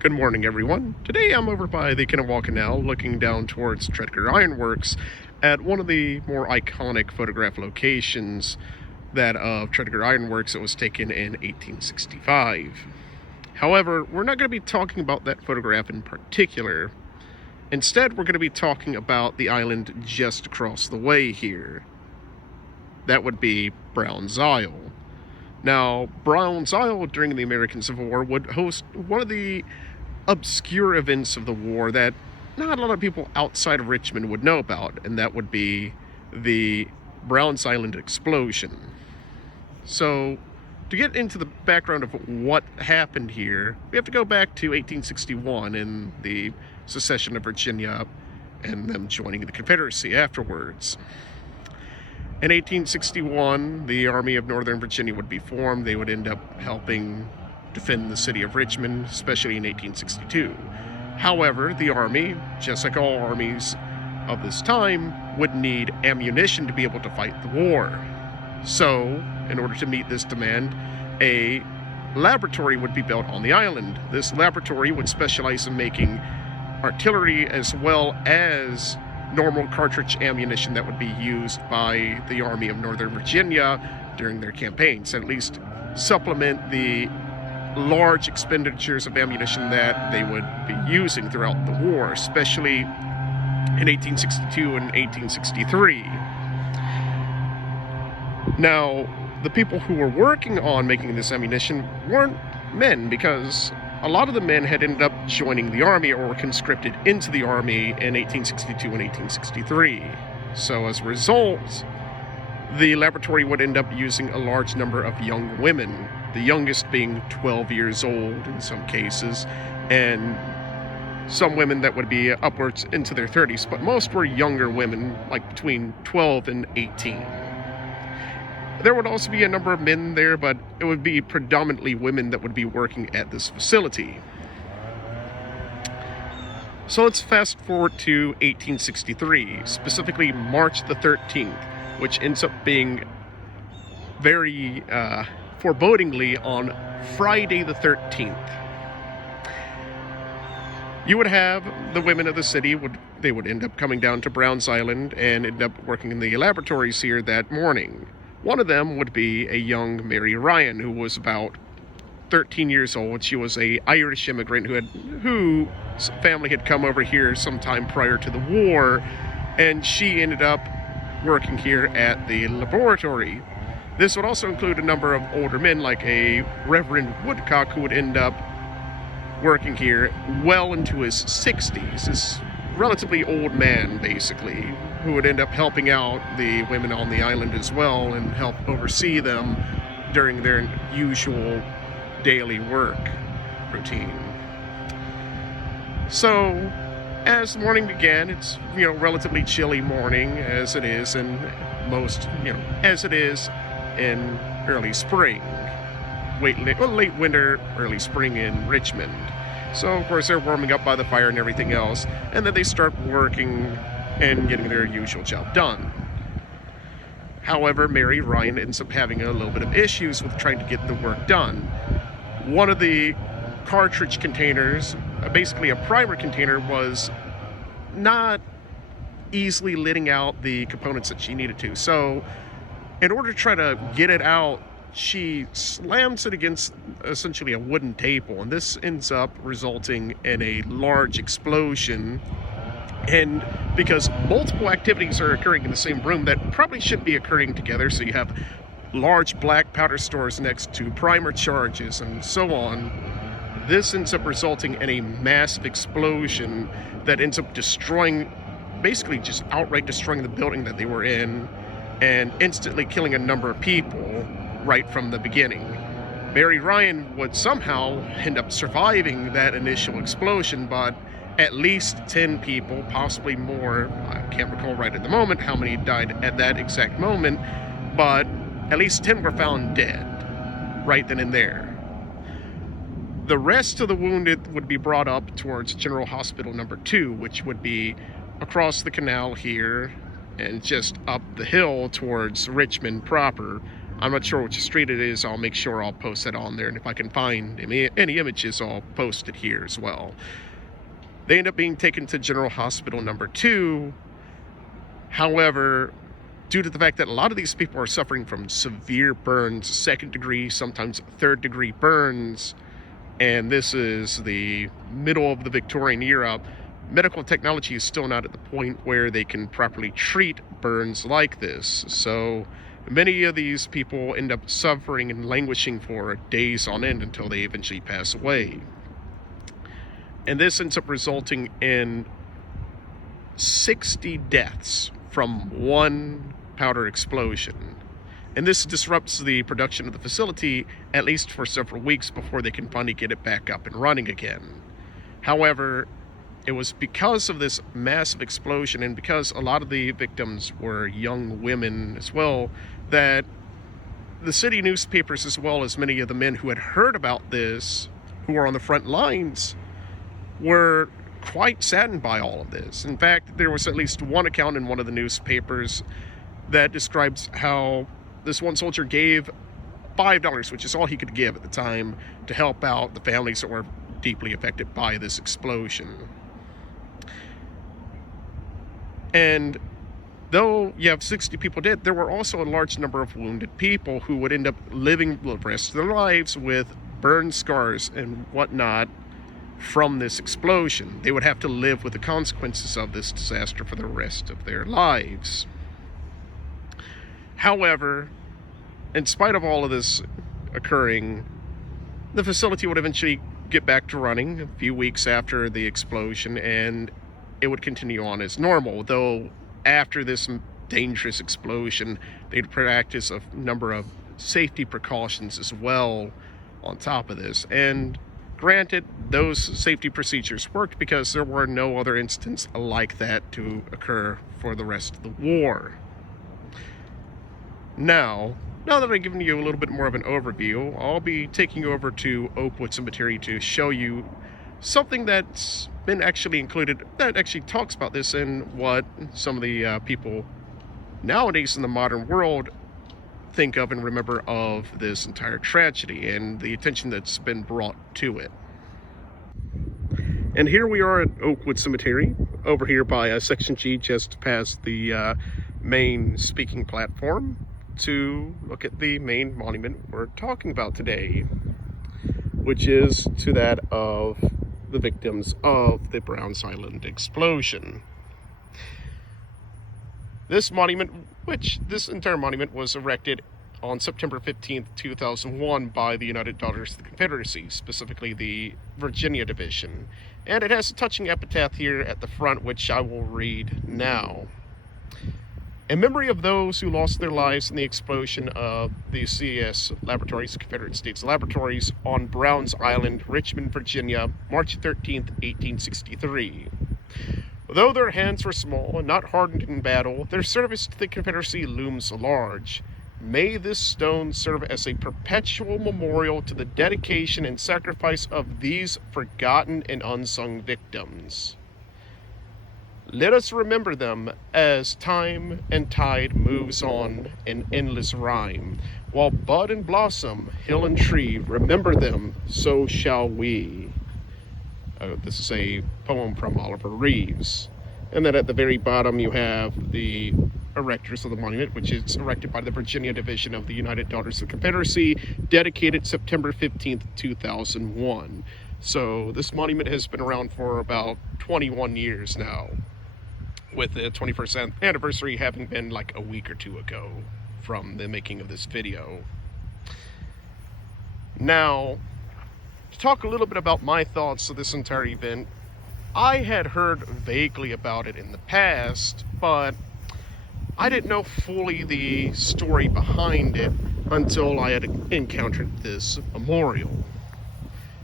Good morning, everyone. Today I'm over by the Kanawha Canal looking down towards Tredegar Ironworks at one of the more iconic photograph locations, that of Tredegar Ironworks that was taken in 1865. However, we're not going to be talking about that photograph in particular. Instead, we're going to be talking about the island just across the way here. That would be Brown's Isle. Now, Brown's Isle during the American Civil War would host one of the obscure events of the war that not a lot of people outside of Richmond would know about, and that would be the Brown's Island explosion. So, to get into the background of what happened here, we have to go back to 1861 and the secession of Virginia and them joining the Confederacy afterwards. In 1861, the Army of Northern Virginia would be formed. They would end up helping defend the city of Richmond, especially in 1862. However, the Army, just like all armies of this time, would need ammunition to be able to fight the war. So, in order to meet this demand, a laboratory would be built on the island. This laboratory would specialize in making artillery as well as normal cartridge ammunition that would be used by the Army of Northern Virginia during their campaigns, at least supplement the large expenditures of ammunition that they would be using throughout the war, especially in 1862 and 1863. Now, the people who were working on making this ammunition weren't men, because a lot of the men had ended up joining the army or were conscripted into the army in 1862 and 1863. So as a result, the laboratory would end up using a large number of young women, the youngest being 12 years old in some cases, and some women that would be upwards into their 30s, but most were younger women, like between 12 and 18. There would also be a number of men there, but it would be predominantly women that would be working at this facility. So let's fast forward to 1863, specifically March the 13th, which ends up being very forebodingly on Friday the 13th. You would have the women of the city, they would end up coming down to Brown's Island and end up working in the laboratories here that morning. One of them would be a young Mary Ryan, who was about 13 years old. She was an Irish immigrant whose family had come over here sometime prior to the war, and she ended up working here at the laboratory. This would also include a number of older men, like a Reverend Woodcock, who would end up working here well into his 60s. This relatively old man, basically, who would end up helping out the women on the island as well and help oversee them during their usual daily work routine. So, as the morning began, it's, relatively chilly morning, as it is in in early spring, late winter, early spring in Richmond. So, of course, they're warming up by the fire and everything else, and then they start working and getting their usual job done. However, Mary Ryan ends up having a little bit of issues with trying to get the work done. One of the cartridge containers, basically a primer container, was not easily letting out the components that she needed to. So, in order to try to get it out, she slams it against essentially a wooden table, and this ends up resulting in a large explosion. And because multiple activities are occurring in the same room that probably shouldn't be occurring together, so you have large black powder stores next to primer charges and so on, this ends up resulting in a massive explosion that ends up basically just outright destroying the building that they were in, and instantly killing a number of people right from the beginning. Mary Ryan would somehow end up surviving that initial explosion, but at least 10 people, possibly more, I can't recall right at the moment how many died at that exact moment, but at least 10 were found dead right then and there. The rest of the wounded would be brought up towards General Hospital number 2, which would be across the canal here and just up the hill towards Richmond proper. I'm not sure which street it is. I'll make sure I'll post that on there, and if I can find any images, I'll post it here as well. They end up being taken to General Hospital number 2. However, due to the fact that a lot of these people are suffering from severe burns, 2nd degree, sometimes 3rd degree burns, and this is the middle of the Victorian era, medical technology is still not at the point where they can properly treat burns like this. So many of these people end up suffering and languishing for days on end until they eventually pass away. And this ends up resulting in 60 deaths from one powder explosion. And this disrupts the production of the facility at least for several weeks before they can finally get it back up and running again. However, it was because of this massive explosion, and because a lot of the victims were young women as well, that the city newspapers, as well as many of the men who had heard about this, who were on the front lines, were quite saddened by all of this. In fact, there was at least one account in one of the newspapers that describes how this one soldier gave $5, which is all he could give at the time, to help out the families that were deeply affected by this explosion. And though you have 60 people dead, there were also a large number of wounded people who would end up living the rest of their lives with burn scars and whatnot from this explosion. They would have to live with the consequences of this disaster for the rest of their lives. However, in spite of all of this occurring, the facility would eventually get back to running a few weeks after the explosion, and it would continue on as normal, though after this dangerous explosion, they'd practice a number of safety precautions as well on top of this. And granted, those safety procedures worked because there were no other incidents like that to occur for the rest of the war. Now that I've given you a little bit more of an overview, I'll be taking you over to Oakwood Cemetery to show you something that's been actually included, that actually talks about this and what some of the people nowadays in the modern world think of and remember of this entire tragedy and the attention that's been brought to it. And here we are at Oakwood Cemetery, over here by Section G, just past the main speaking platform, to look at the main monument we're talking about today, which is to that of the victims of the Browns Island explosion. This entire monument was erected on September 15th, 2001 by the United Daughters of the Confederacy, specifically the Virginia Division. And it has a touching epitaph here at the front, which I will read now. In memory of those who lost their lives in the explosion of the CS laboratories, Confederate States Laboratories, on Browns Island, Richmond, Virginia, March 13th, 1863. Though their hands were small and not hardened in battle, their service to the Confederacy looms large. May this stone serve as a perpetual memorial to the dedication and sacrifice of these forgotten and unsung victims. Let us remember them as time and tide moves on in endless rhyme. While bud and blossom, hill and tree, remember them, so shall we. This is a poem from Oliver Reeves. And then at the very bottom you have the erectors of the monument, which is erected by the Virginia Division of the United Daughters of the Confederacy, dedicated September 15th, 2001. So this monument has been around for about 21 years now, with the 21st anniversary having been like a week or two ago from the making of this video. Now, to talk a little bit about my thoughts of this entire event, I had heard vaguely about it in the past, but I didn't know fully the story behind it until I had encountered this memorial.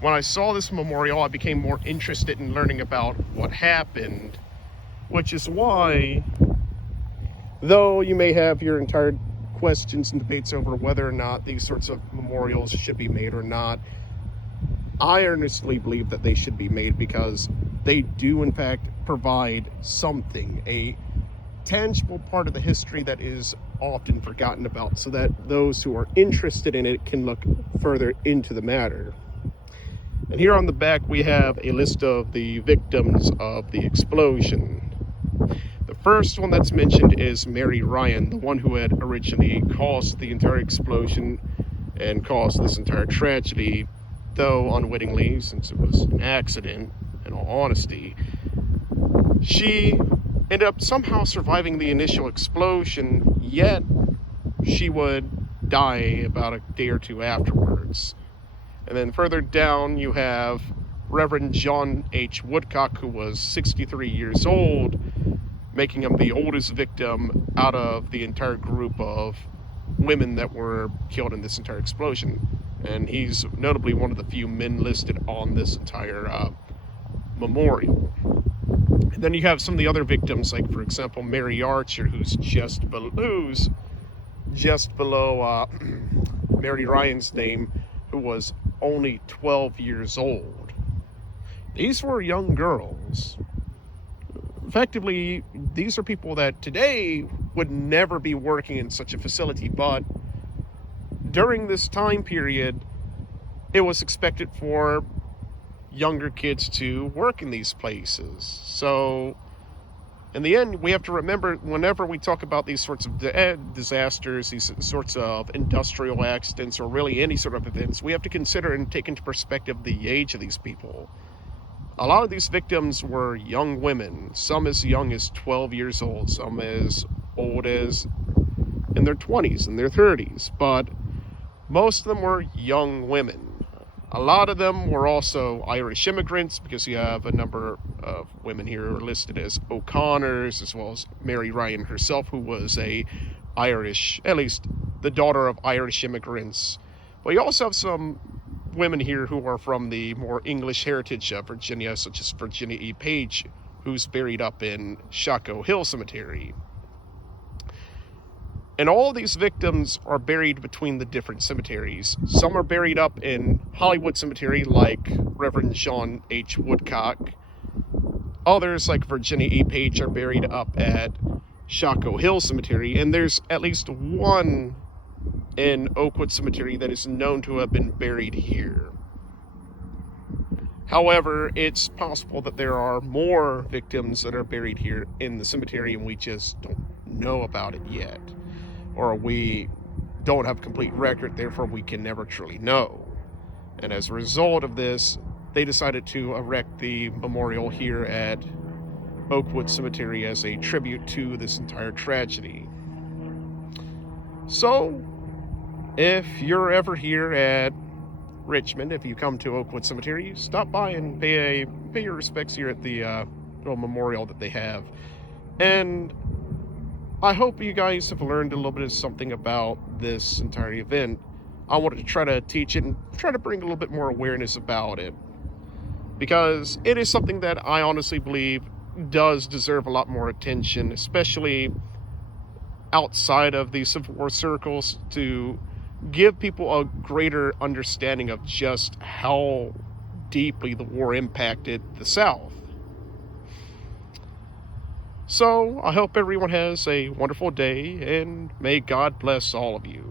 When I saw this memorial, I became more interested in learning about what happened, which is why, though you may have your entire questions and debates over whether or not these sorts of memorials should be made or not, I earnestly believe that they should be made because they do in fact provide something, a tangible part of the history that is often forgotten about, so that those who are interested in it can look further into the matter. And here on the back we have a list of the victims of the explosion. The first one that's mentioned is Mary Ryan, the one who had originally caused the entire explosion and caused this entire tragedy, though unwittingly, since it was an accident, in all honesty. She ended up somehow surviving the initial explosion, yet she would die about a day or two afterwards. And then further down you have Reverend John H. Woodcock, who was 63 years old, making him the oldest victim out of the entire group of women that were killed in this entire explosion. And he's notably one of the few men listed on this entire memorial. And then you have some of the other victims, like for example Mary Archer, who's just below Mary Ryan's name, who was only 12 years old. These were young girls. Effectively, these are people that today would never be working in such a facility, but during this time period, it was expected for younger kids to work in these places. So in the end, we have to remember, whenever we talk about these sorts of disasters, these sorts of industrial accidents, or really any sort of events, we have to consider and take into perspective the age of these people. A lot of these victims were young women, some as young as 12 years old, some as old as in their 20s and their 30s, but most of them were young women. A lot of them were also Irish immigrants, because you have a number of women here listed as O'Connors, as well as Mary Ryan herself, who was a Irish, at least the daughter of Irish immigrants. But you also have some women here who are from the more English heritage of Virginia, such as Virginia E. Page, who's buried up in Shockoe Hill Cemetery. And all these victims are buried between the different cemeteries. Some are buried up in Hollywood Cemetery, like Reverend John H. Woodcock. Others, like Virginia E. Page, are buried up at Shockoe Hill Cemetery. And there's at least one in Oakwood Cemetery that is known to have been buried here. However, it's possible that there are more victims that are buried here in the cemetery, and we just don't know about it yet. Or we don't have a complete record, therefore we can never truly know. And as a result of this, they decided to erect the memorial here at Oakwood Cemetery as a tribute to this entire tragedy. So, if you're ever here at Richmond, if you come to Oakwood Cemetery, stop by and pay your respects here at the little memorial that they have. And I hope you guys have learned a little bit of something about this entire event. I wanted to try to teach it and try to bring a little bit more awareness about it, because it is something that I honestly believe does deserve a lot more attention, especially outside of the Civil War circles, to give people a greater understanding of just how deeply the war impacted the South. So, I hope everyone has a wonderful day, and may God bless all of you.